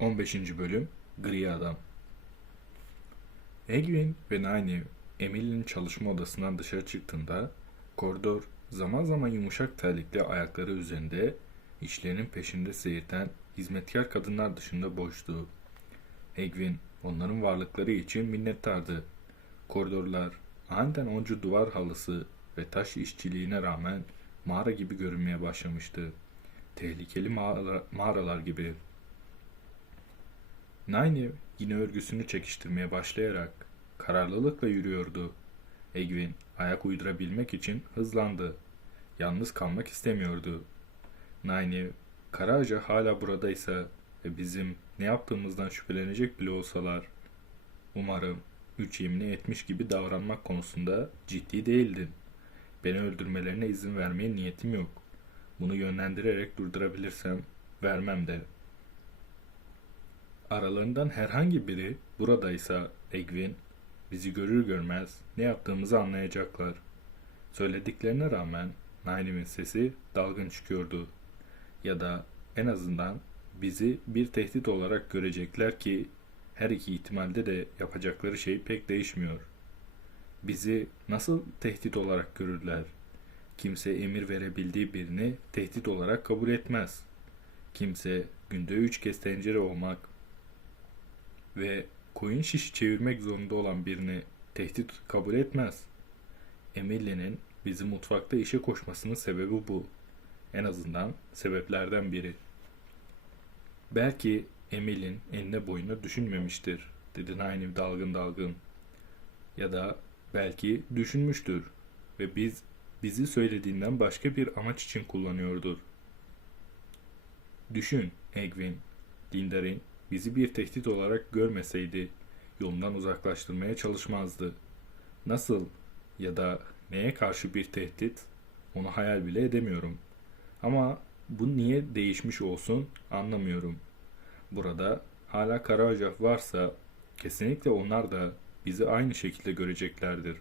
15. Bölüm Gri Adam Egwin ve Naini Emily'nin çalışma odasından dışarı çıktığında koridor zaman zaman yumuşak terlikli ayakları üzerinde işlerinin peşinde seyirten hizmetkar kadınlar dışında boştu. Egwin onların varlıkları için minnettardı. Koridorlar aniden onca duvar halısı ve taş işçiliğine rağmen mağara gibi görünmeye başlamıştı. Tehlikeli mağara- mağaralar gibi. Naini yine örgüsünü çekiştirmeye başlayarak kararlılıkla yürüyordu. Egwin ayak uydurabilmek için hızlandı. Yalnız kalmak istemiyordu. Naini, Karaca hala buradaysa ve bizim ne yaptığımızdan şüphelenecek bile olsalar, umarım üç yemini etmiş gibi davranmak konusunda ciddi değildin. Beni öldürmelerine izin vermeye niyetim yok. Bunu yönlendirerek durdurabilirsem vermem de.'' Aralarından herhangi biri buradaysa Egwin bizi görür görmez ne yaptığımızı anlayacaklar. Söylediklerine rağmen Nail'in sesi dalgın çıkıyordu. Ya da en azından bizi bir tehdit olarak görecekler ki her iki ihtimalde de yapacakları şey pek değişmiyor. Bizi nasıl tehdit olarak görürler? Kimse emir verebildiği birini tehdit olarak kabul etmez. Kimse günde üç kez tencere olmak ve koyun şişi çevirmek zorunda olan birini tehdit kabul etmez. Emily'nin bizi mutfakta işe koşmasının sebebi bu. En azından sebeplerden biri. Belki Emil'in enine boyuna düşünmemiştir, dedi Nain'im dalgın dalgın. Ya da belki düşünmüştür ve biz bizi söylediğinden başka bir amaç için kullanıyordur. Düşün, Egwin, Lindarin bizi bir tehdit olarak görmeseydi yolundan uzaklaştırmaya çalışmazdı. Nasıl ya da neye karşı bir tehdit onu hayal bile edemiyorum. Ama bu niye değişmiş olsun anlamıyorum. Burada hala Karacaf varsa kesinlikle onlar da bizi aynı şekilde göreceklerdir.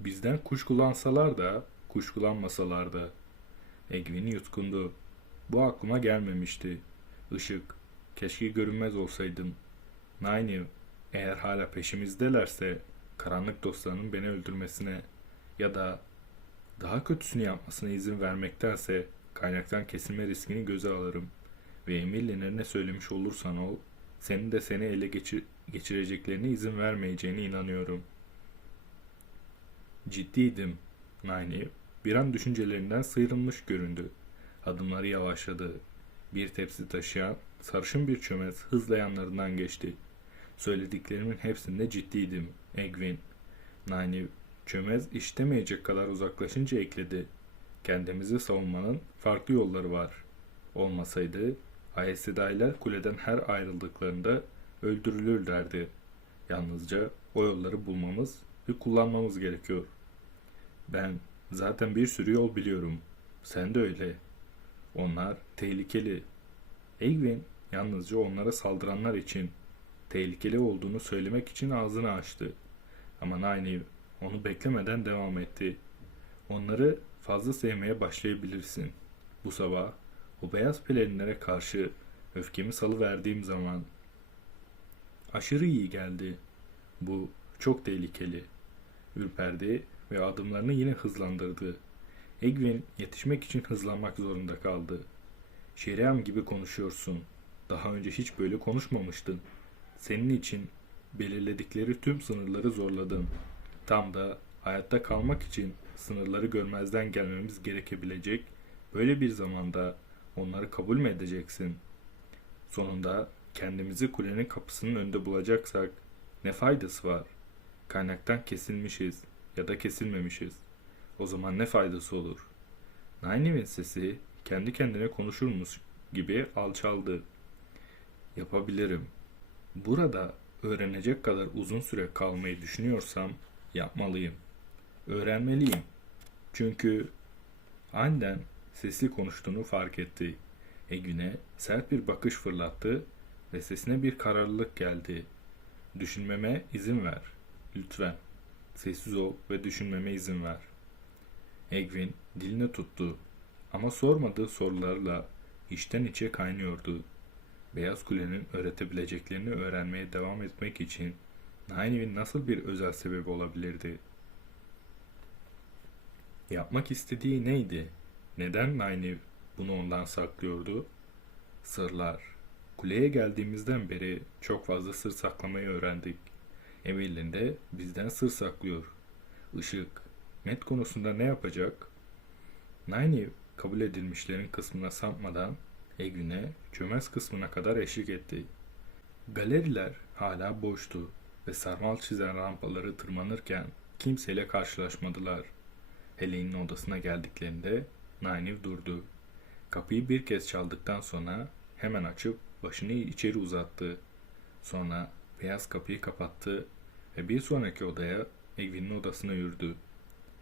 Bizden kuşkulansalar da kuşkulanmasalar da. Egwin yutkundu. Bu aklıma gelmemişti. Işık, Keşke görünmez olsaydım. Naini, eğer hala peşimizdelerse karanlık dostlarının beni öldürmesine ya da daha kötüsünü yapmasına izin vermektense kaynaktan kesilme riskini göze alırım. Ve Emily'ne ne söylemiş olursan ol, senin de seni ele geçir geçireceklerine izin vermeyeceğine inanıyorum. Ciddiydim. Naini bir an düşüncelerinden sıyrılmış göründü. Adımları yavaşladı. Bir tepsi taşıyan sarışın bir çömez hızla yanlarından geçti. Söylediklerimin hepsinde ciddiydim. Egwin. Nani çömez iştemeyecek kadar uzaklaşınca ekledi. Kendimizi savunmanın farklı yolları var. Olmasaydı Ayesedailer kuleden her ayrıldıklarında öldürülürlerdi. Yalnızca o yolları bulmamız ve kullanmamız gerekiyor. Ben zaten bir sürü yol biliyorum. Sen de öyle. Onlar tehlikeli. Egwin yalnızca onlara saldıranlar için tehlikeli olduğunu söylemek için ağzını açtı. Ama Naini onu beklemeden devam etti. Onları fazla sevmeye başlayabilirsin. Bu sabah o beyaz pelerinlere karşı öfkemi salıverdiğim zaman aşırı iyi geldi. Bu çok tehlikeli. Ürperdi ve adımlarını yine hızlandırdı. Egwin yetişmek için hızlanmak zorunda kaldı. Şeriam gibi konuşuyorsun. Daha önce hiç böyle konuşmamıştın. Senin için belirledikleri tüm sınırları zorladın. Tam da hayatta kalmak için sınırları görmezden gelmemiz gerekebilecek böyle bir zamanda onları kabul mü edeceksin? Sonunda kendimizi kulenin kapısının önünde bulacaksak ne faydası var? Kaynaktan kesilmişiz ya da kesilmemişiz. O zaman ne faydası olur? Nainev'in sesi kendi kendine konuşurmuş gibi alçaldı. Yapabilirim. Burada öğrenecek kadar uzun süre kalmayı düşünüyorsam yapmalıyım. Öğrenmeliyim. Çünkü aniden sesli konuştuğunu fark etti. Egüne sert bir bakış fırlattı ve sesine bir kararlılık geldi. Düşünmeme izin ver. Lütfen. Sessiz ol ve düşünmeme izin ver. Egwin dilini tuttu ama sormadığı sorularla içten içe kaynıyordu. Beyaz Kule'nin öğretebileceklerini öğrenmeye devam etmek için Nynaeve'in nasıl bir özel sebebi olabilirdi? Yapmak istediği neydi? Neden Nynaeve bunu ondan saklıyordu? Sırlar. Kuleye geldiğimizden beri çok fazla sır saklamayı öğrendik. Evelyn de bizden sır saklıyor. Işık, Met konusunda ne yapacak? Nynaeve kabul edilmişlerin kısmına sapmadan Egwin'e çömez kısmına kadar eşlik etti. Galeriler hala boştu ve sarmal çizen rampaları tırmanırken kimseyle karşılaşmadılar. Helen'in odasına geldiklerinde Nynaeve durdu. Kapıyı bir kez çaldıktan sonra hemen açıp başını içeri uzattı. Sonra beyaz kapıyı kapattı ve bir sonraki odaya Egwin'in odasına yürüdü.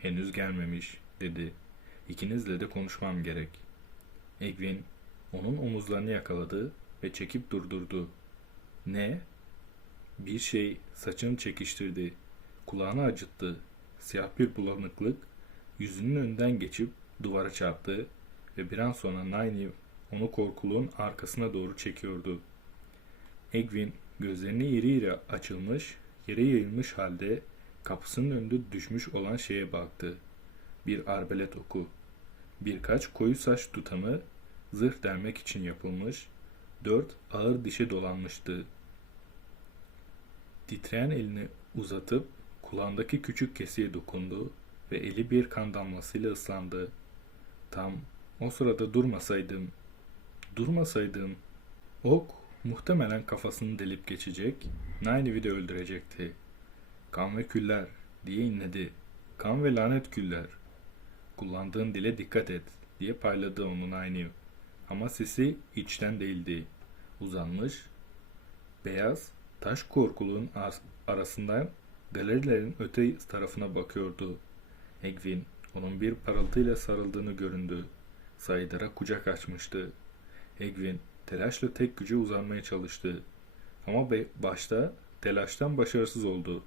Henüz gelmemiş dedi. İkinizle de konuşmam gerek. Egwin onun omuzlarını yakaladı ve çekip durdurdu. Ne? Bir şey saçını çekiştirdi. Kulağını acıttı. Siyah bir bulanıklık yüzünün önünden geçip duvara çarptı ve bir an sonra Nynaeve onu korkuluğun arkasına doğru çekiyordu. Egwin gözlerini iri iri açılmış, yere yayılmış halde kapısının önünde düşmüş olan şeye baktı. Bir arbelet oku. Birkaç koyu saç tutamı zırh delmek için yapılmış, dört ağır dişe dolanmıştı. Titreyen elini uzatıp kulağındaki küçük kesiye dokundu ve eli bir kan damlasıyla ıslandı. Tam o sırada durmasaydım, durmasaydım, ok muhtemelen kafasını delip geçecek, Nynaeve'i de öldürecekti. Kan ve küller diye inledi. Kan ve lanet küller. Kullandığın dile dikkat et diye payladı onu Nynaeve. Ama sesi içten değildi. Uzanmış, beyaz, taş korkuluğun ar- arasından galerilerin öte tarafına bakıyordu. Egwin onun bir parıltıyla sarıldığını göründü. Saydar'a kucak açmıştı. Egwin telaşla tek güce uzanmaya çalıştı. Ama başta telaştan başarısız oldu.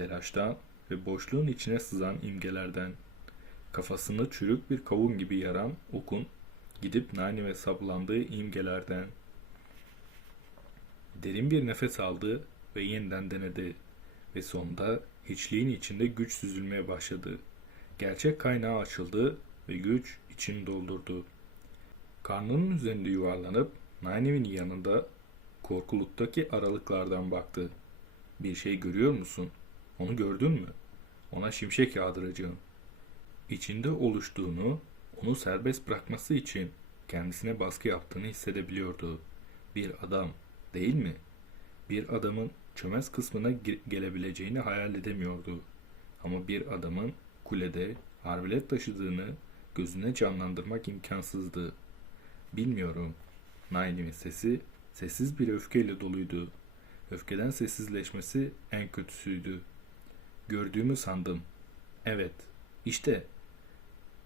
Telaştan ve boşluğun içine sızan imgelerden. Kafasını çürük bir kavun gibi yaran okun gidip nane ve saplandığı imgelerden. Derin bir nefes aldı ve yeniden denedi ve sonunda hiçliğin içinde güç süzülmeye başladı. Gerçek kaynağı açıldı ve güç içini doldurdu. Karnının üzerinde yuvarlanıp Nynaeve'nin yanında korkuluktaki aralıklardan baktı. Bir şey görüyor musun? Onu gördün mü? Ona şimşek yağdıracağım. İçinde oluştuğunu, onu serbest bırakması için kendisine baskı yaptığını hissedebiliyordu. Bir adam, değil mi? Bir adamın çömez kısmına ge- gelebileceğini hayal edemiyordu. Ama bir adamın kulede arbalet taşıdığını gözüne canlandırmak imkansızdı. Bilmiyorum. Nail'in sesi sessiz bir öfkeyle doluydu. Öfkeden sessizleşmesi en kötüsüydü. Gördüğümü sandım. Evet, işte.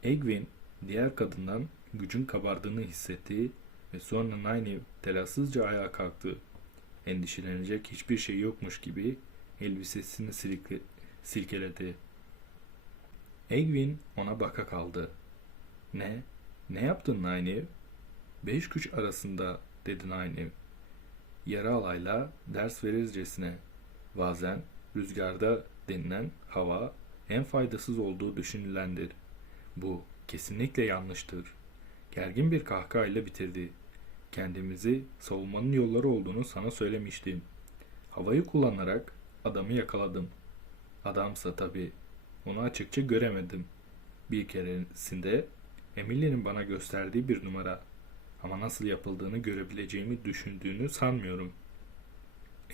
Egwin diğer kadından gücün kabardığını hissetti ve sonra Nynaeve telassızca ayağa kalktı. Endişelenecek hiçbir şey yokmuş gibi elbisesini silke, silkeledi. Egwin ona baka kaldı. Ne? Ne yaptın Nynaeve? Beş güç arasında dedi Nynaeve. Yarı alayla ders verircesine. Bazen rüzgarda denilen hava en faydasız olduğu düşünülendir. Bu kesinlikle yanlıştır. Gergin bir kahkahayla bitirdi. Kendimizi savunmanın yolları olduğunu sana söylemiştim. Havayı kullanarak adamı yakaladım. Adamsa tabii. Onu açıkça göremedim. Bir keresinde Emily'nin bana gösterdiği bir numara. Ama nasıl yapıldığını görebileceğimi düşündüğünü sanmıyorum.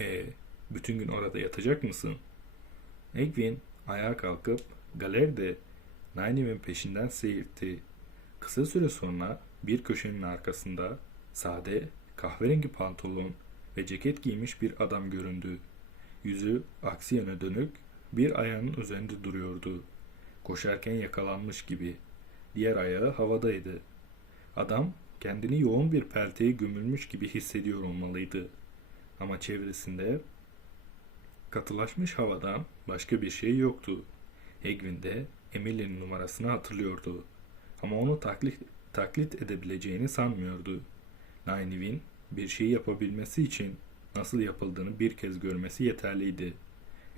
E, bütün gün orada yatacak mısın? Egwin ayağa kalkıp galeride Nynaeve'in peşinden seyirtti. Kısa süre sonra bir köşenin arkasında sade kahverengi pantolon ve ceket giymiş bir adam göründü. Yüzü aksi yöne dönük bir ayağının üzerinde duruyordu. Koşarken yakalanmış gibi. Diğer ayağı havadaydı. Adam kendini yoğun bir pelteye gömülmüş gibi hissediyor olmalıydı. Ama çevresinde katılaşmış havadan başka bir şey yoktu. Egwin de Emily'nin numarasını hatırlıyordu. Ama onu taklit, taklit edebileceğini sanmıyordu. Nynaeve'in bir şeyi yapabilmesi için nasıl yapıldığını bir kez görmesi yeterliydi.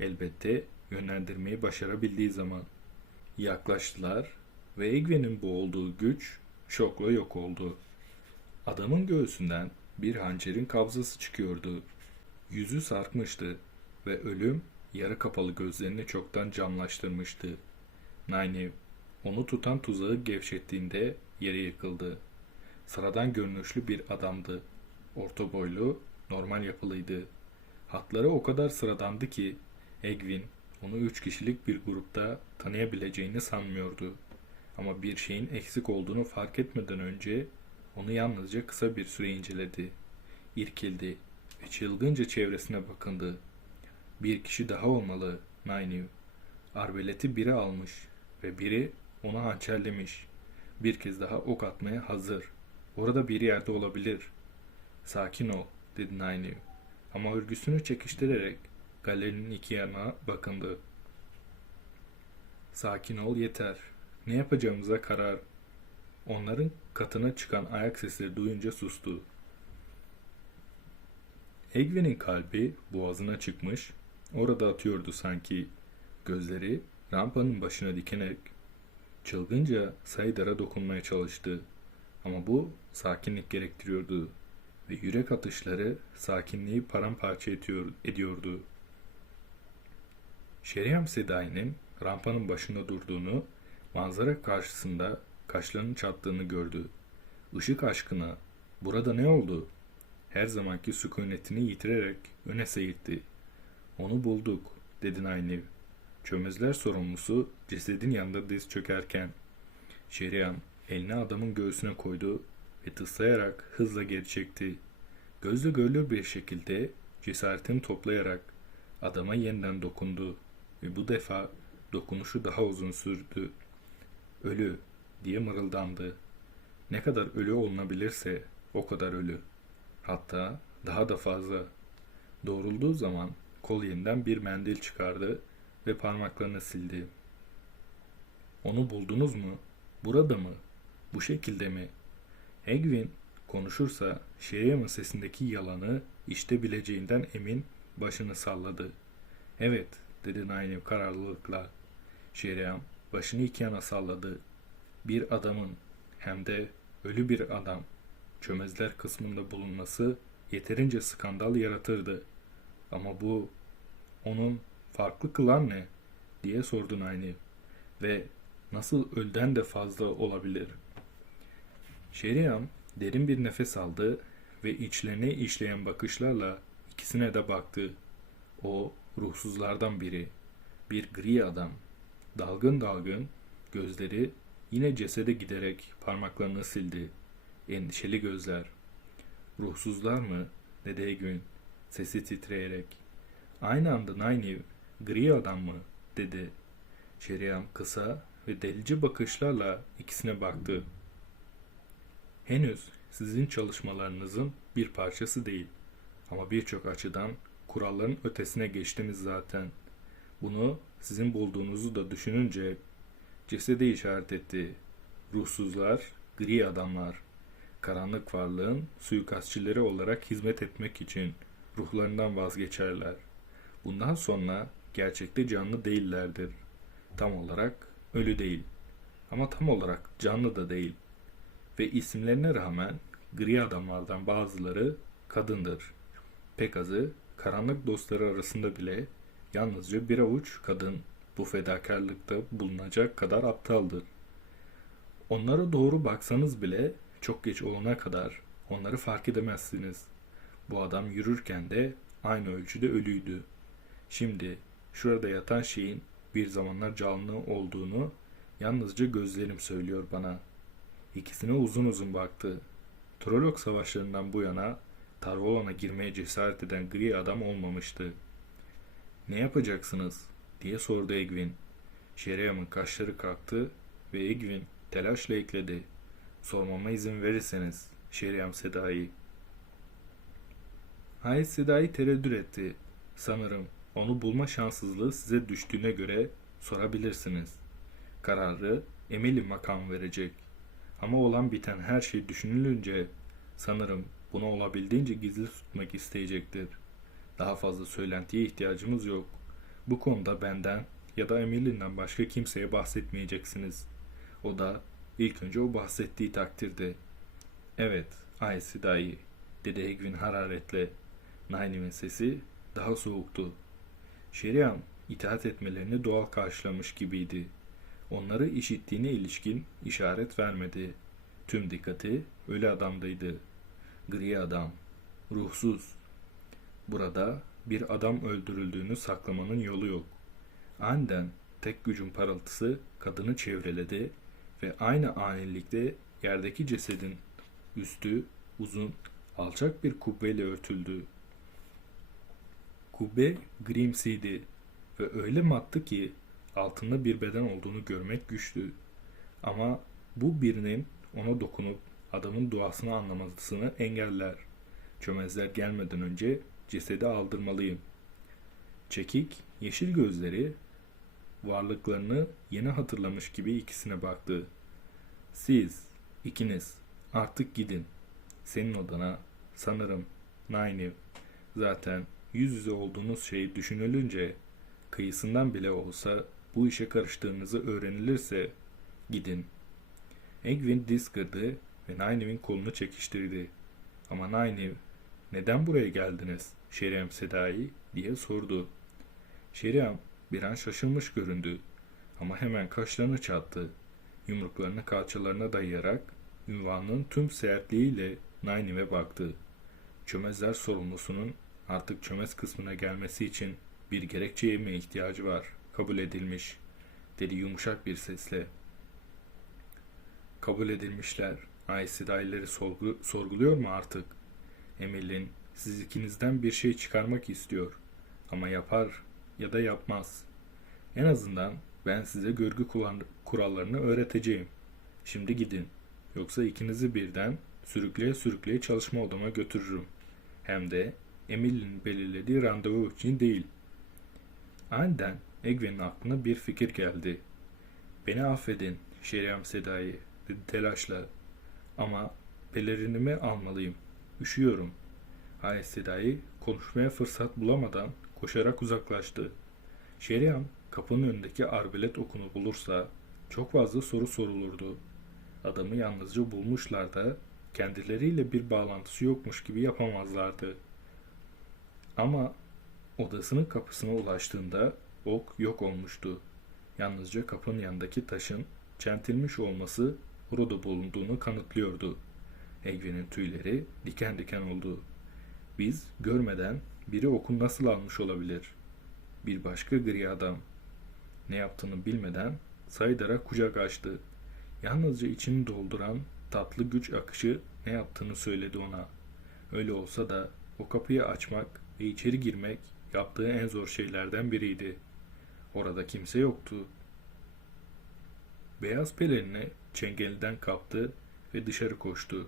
Elbette yönlendirmeyi başarabildiği zaman. Yaklaştılar ve Egve'nin boğulduğu güç şokla yok oldu. Adamın göğsünden bir hançerin kabzası çıkıyordu. Yüzü sarkmıştı ve ölüm yarı kapalı gözlerini çoktan camlaştırmıştı. Nynaeve onu tutan tuzağı gevşettiğinde yere yıkıldı. Sıradan görünüşlü bir adamdı. Orta boylu, normal yapılıydı. Hatları o kadar sıradandı ki Egwin onu üç kişilik bir grupta tanıyabileceğini sanmıyordu. Ama bir şeyin eksik olduğunu fark etmeden önce onu yalnızca kısa bir süre inceledi. İrkildi ve çılgınca çevresine bakındı. Bir kişi daha olmalı, Nynaeve. Arbeleti biri almış ve biri onu hançerlemiş. Bir kez daha ok atmaya hazır. Orada bir yerde olabilir. Sakin ol, dedi Nynaeve. Ama örgüsünü çekiştirerek galerinin iki yanına bakındı. Sakin ol yeter. Ne yapacağımıza karar. Onların katına çıkan ayak sesleri duyunca sustu. Egwin'in kalbi boğazına çıkmış, orada atıyordu sanki. Gözleri rampanın başına dikenerek çılgınca Saydar'a dokunmaya çalıştı. Ama bu sakinlik gerektiriyordu ve yürek atışları sakinliği paramparça ediyor, ediyordu. Şeriyam Sedai'nin rampanın başında durduğunu, manzara karşısında kaşlarının çattığını gördü. Işık aşkına, burada ne oldu? Her zamanki sükunetini yitirerek öne seyirtti. Onu bulduk, dedi Naynev. Çömezler sorumlusu cesedin yanında diz çökerken. Şerian elini adamın göğsüne koydu ve tıslayarak hızla geri çekti. Gözle görülür bir şekilde cesaretini toplayarak adama yeniden dokundu ve bu defa dokunuşu daha uzun sürdü. Ölü diye mırıldandı. Ne kadar ölü olunabilirse o kadar ölü. Hatta daha da fazla. Doğrulduğu zaman kol yeniden bir mendil çıkardı ve parmaklarını sildi. Onu buldunuz mu? Burada mı? Bu şekilde mi? Egwin konuşursa Şeriam'ın sesindeki yalanı işte bileceğinden emin başını salladı. Evet, dedi Nain'im kararlılıkla. Şeriam başını iki yana salladı. Bir adamın hem de ölü bir adam çömezler kısmında bulunması yeterince skandal yaratırdı. Ama bu onun farklı kılan ne? diye sordu Naini. Ve nasıl ölden de fazla olabilir? Şeriam derin bir nefes aldı ve içlerine işleyen bakışlarla ikisine de baktı. O ruhsuzlardan biri. Bir gri adam. Dalgın dalgın, gözleri yine cesede giderek parmaklarını sildi. Endişeli gözler. Ruhsuzlar mı? dedi Egwin, sesi titreyerek. Aynı anda Nynaeve, gri adam mı? dedi. Şeriam kısa ve delici bakışlarla ikisine baktı. Henüz sizin çalışmalarınızın bir parçası değil. Ama birçok açıdan kuralların ötesine geçtiniz zaten. Bunu sizin bulduğunuzu da düşününce cesede işaret etti. Ruhsuzlar, gri adamlar, karanlık varlığın suikastçileri olarak hizmet etmek için ruhlarından vazgeçerler. Bundan sonra gerçekte canlı değillerdir. Tam olarak ölü değil. Ama tam olarak canlı da değil. Ve isimlerine rağmen gri adamlardan bazıları kadındır. Pek azı karanlık dostları arasında bile yalnızca bir avuç kadın bu fedakarlıkta bulunacak kadar aptaldır. Onlara doğru baksanız bile çok geç olana kadar onları fark edemezsiniz. Bu adam yürürken de aynı ölçüde ölüydü. Şimdi şurada yatan şeyin bir zamanlar canlı olduğunu yalnızca gözlerim söylüyor bana. İkisine uzun uzun baktı. Trolok savaşlarından bu yana Tarvolon'a girmeye cesaret eden gri adam olmamıştı. Ne yapacaksınız? diye sordu Egwin. Şeriam'ın kaşları kalktı ve Egwin telaşla ekledi. Sormama izin verirseniz Şeriam Seda'yı. Hayes Seda'yı tereddüt etti. Sanırım onu bulma şanssızlığı size düştüğüne göre sorabilirsiniz. Kararı Emily makam verecek. Ama olan biten her şey düşünülünce sanırım Bunu olabildiğince gizli tutmak isteyecektir. Daha fazla söylentiye ihtiyacımız yok. Bu konuda benden ya da Emilin'den başka kimseye bahsetmeyeceksiniz. O da ilk önce o bahsettiği takdirde. Evet, Aysi dayı, dedi Egwin hararetle. Nainim'in sesi daha soğuktu. Şeriam itaat etmelerini doğal karşılamış gibiydi. Onları işittiğine ilişkin işaret vermedi. Tüm dikkati ölü adamdaydı. Gri adam, ruhsuz. Burada bir adam öldürüldüğünü saklamanın yolu yok. Aniden tek gücün parıltısı kadını çevreledi ve aynı anilikte yerdeki cesedin üstü uzun, alçak bir kubbeyle örtüldü. Kubbe grimsiydi ve öyle mattı ki altında bir beden olduğunu görmek güçtü. Ama bu birinin ona dokunup adamın duasını anlamasını engeller. Çömezler gelmeden önce cesedi aldırmalıyım. Çekik, yeşil gözleri varlıklarını yeni hatırlamış gibi ikisine baktı. Siz, ikiniz, artık gidin. Senin odana, sanırım, Nine Zaten yüz yüze olduğunuz şey düşünülünce, kıyısından bile olsa bu işe karıştığınızı öğrenilirse, gidin. Egwin diz kırdı ve Ninev'in kolunu çekiştirdi. Ama Ninev, neden buraya geldiniz? Şeriam Sedai diye sordu. Şeriam bir an şaşırmış göründü. Ama hemen kaşlarını çattı. Yumruklarını kalçalarına dayayarak ünvanının tüm sertliğiyle Ninev'e baktı. Çömezler sorumlusunun artık çömez kısmına gelmesi için bir gerekçeye mi ihtiyacı var? Kabul edilmiş, dedi yumuşak bir sesle. Kabul edilmişler. Aysi daireleri sorgu, sorguluyor mu artık? Emil'in siz ikinizden bir şey çıkarmak istiyor. Ama yapar ya da yapmaz. En azından ben size görgü kurallarını öğreteceğim. Şimdi gidin. Yoksa ikinizi birden sürükleye sürükleye çalışma odama götürürüm. Hem de Emil'in belirlediği randevu için değil. Aniden Egwin'in aklına bir fikir geldi. Beni affedin Şeriam Sedai dedi telaşla. Ama pelerinimi almalıyım. Üşüyorum. Hayes Sedai konuşmaya fırsat bulamadan koşarak uzaklaştı. Şeriam kapının önündeki arbelet okunu bulursa çok fazla soru sorulurdu. Adamı yalnızca bulmuşlar da kendileriyle bir bağlantısı yokmuş gibi yapamazlardı. Ama odasının kapısına ulaştığında ok yok olmuştu. Yalnızca kapının yanındaki taşın çentilmiş olması orada bulunduğunu kanıtlıyordu. Egwin'in tüyleri diken diken oldu. Biz görmeden biri okun nasıl almış olabilir? Bir başka gri adam. Ne yaptığını bilmeden Saydar'a kucak açtı. Yalnızca içini dolduran tatlı güç akışı ne yaptığını söyledi ona. Öyle olsa da o kapıyı açmak ve içeri girmek yaptığı en zor şeylerden biriydi. Orada kimse yoktu. Beyaz pelerini çengelden kaptı ve dışarı koştu.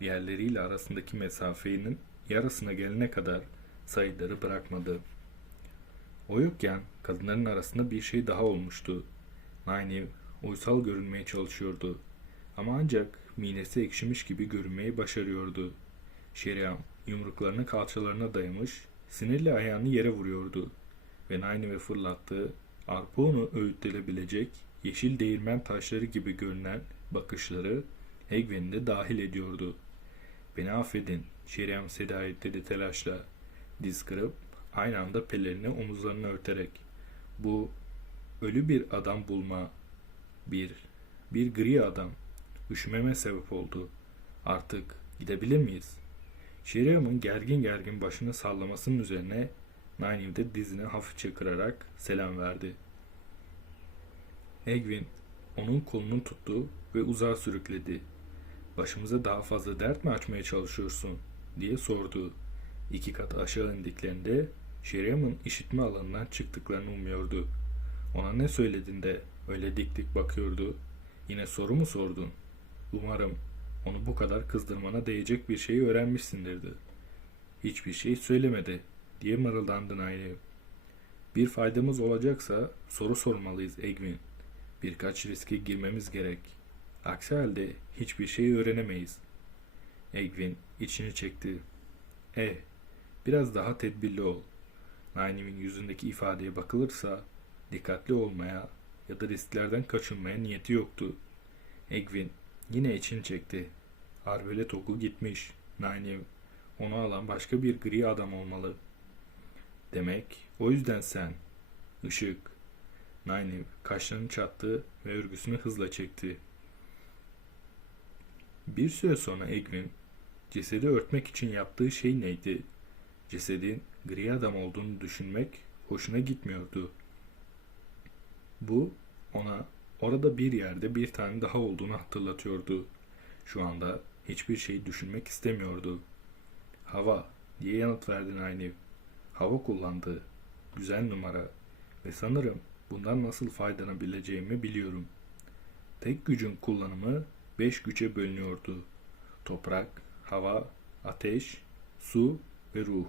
Diğerleriyle arasındaki mesafenin yarısına gelene kadar sayıları bırakmadı. O yokken kadınların arasında bir şey daha olmuştu. Nynaeve uysal görünmeye çalışıyordu. Ama ancak midesi ekşimiş gibi görünmeyi başarıyordu. Şeriam yumruklarını kalçalarına dayamış, sinirli ayağını yere vuruyordu. Ve Nynaeve fırlattığı, arpa unu öğütülebilecek yeşil değirmen taşları gibi görünen bakışları Egwen'i de dahil ediyordu. Beni affedin, Şeriam Sedai dedi telaşla. Diz kırıp aynı anda pelerini omuzlarına örterek. Bu ölü bir adam bulma. Bir, bir gri adam. Üşümeme sebep oldu. Artık gidebilir miyiz? Şeriam'ın gergin gergin başını sallamasının üzerine Nynaeve de dizini hafifçe kırarak selam verdi. Egwin onun kolunu tuttu ve uzağa sürükledi. Başımıza daha fazla dert mi açmaya çalışıyorsun diye sordu. İki kat aşağı indiklerinde Şeriam'ın işitme alanından çıktıklarını umuyordu. Ona ne söyledin de öyle dik dik bakıyordu. Yine soru mu sordun? Umarım onu bu kadar kızdırmana değecek bir şey öğrenmişsindirdi. Hiçbir şey söylemedi diye mırıldandı Nayle. Bir faydamız olacaksa soru sormalıyız Egwin. Birkaç riske girmemiz gerek. Aksi halde hiçbir şey öğrenemeyiz. Egwin içini çekti. E, biraz daha tedbirli ol. Naim'in yüzündeki ifadeye bakılırsa dikkatli olmaya ya da risklerden kaçınmaya niyeti yoktu. Egwin yine içini çekti. Arbelet oku gitmiş. Naim onu alan başka bir gri adam olmalı. Demek o yüzden sen. Işık. Naim kaşlarını çattı ve örgüsünü hızla çekti. Bir süre sonra Egwin cesedi örtmek için yaptığı şey neydi? Cesedin gri adam olduğunu düşünmek hoşuna gitmiyordu. Bu ona orada bir yerde bir tane daha olduğunu hatırlatıyordu. Şu anda hiçbir şey düşünmek istemiyordu. Hava diye yanıt verdi Nainiv. Hava kullandı. Güzel numara. Ve sanırım bundan nasıl faydalanabileceğimi biliyorum. Tek gücün kullanımı beş güce bölünüyordu. Toprak, hava, ateş, su ve ruh.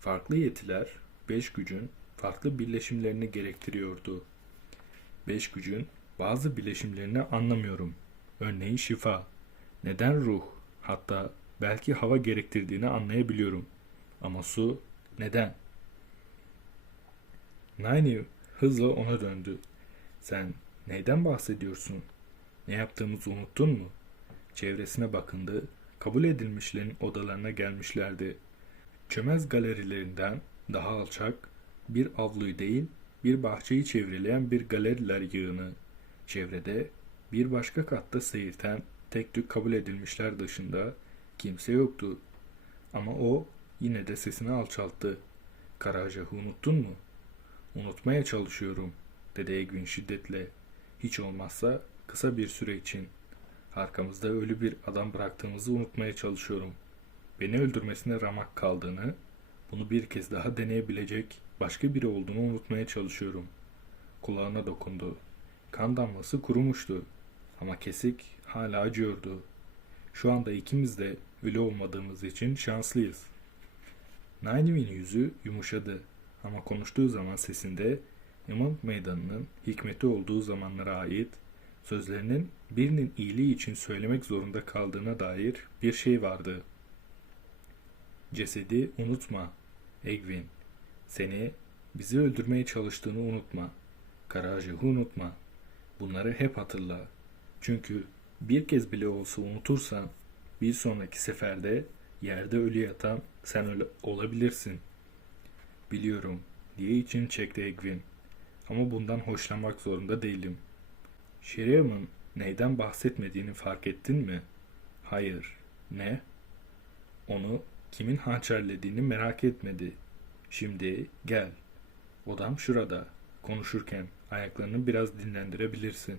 Farklı yetiler beş gücün farklı birleşimlerini gerektiriyordu. Beş gücün bazı birleşimlerini anlamıyorum. Örneğin şifa. Neden ruh? Hatta belki hava gerektirdiğini anlayabiliyorum. Ama su neden? Nine hızla ona döndü. Sen neyden bahsediyorsun? Ne yaptığımızı unuttun mu? Çevresine bakındı. Kabul edilmişlerin odalarına gelmişlerdi. Çömez galerilerinden daha alçak bir avluyu değil bir bahçeyi çevreleyen bir galeriler yığını. Çevrede bir başka katta seyirten tek tük kabul edilmişler dışında kimse yoktu. Ama o yine de sesini alçalttı. Karajah'ı unuttun mu? Unutmaya çalışıyorum, dedi Egwin şiddetle. Hiç olmazsa kısa bir süre için. Arkamızda ölü bir adam bıraktığımızı unutmaya çalışıyorum. Beni öldürmesine ramak kaldığını, bunu bir kez daha deneyebilecek başka biri olduğunu unutmaya çalışıyorum. Kulağına dokundu. Kan damlası kurumuştu ama kesik hala acıyordu. Şu anda ikimiz de ölü olmadığımız için şanslıyız. Nainim'in yüzü yumuşadı ama konuştuğu zaman sesinde İmam Meydanı'nın hikmeti olduğu zamanlara ait sözlerinin birinin iyiliği için söylemek zorunda kaldığına dair bir şey vardı. Cesedi unutma, Egwin. Seni, bizi öldürmeye çalıştığını unutma. Karajah'ı unutma. Bunları hep hatırla. Çünkü bir kez bile olsa unutursan bir sonraki seferde yerde ölü yatan sen öyle olabilirsin. Biliyorum diye için çekti Egwin. Ama bundan hoşlanmak zorunda değilim. Şeriam'ın neyden bahsetmediğini fark ettin mi? Hayır. Ne? Onu kimin hançerlediğini merak etmedi. Şimdi gel. Odam şurada. Konuşurken ayaklarını biraz dinlendirebilirsin.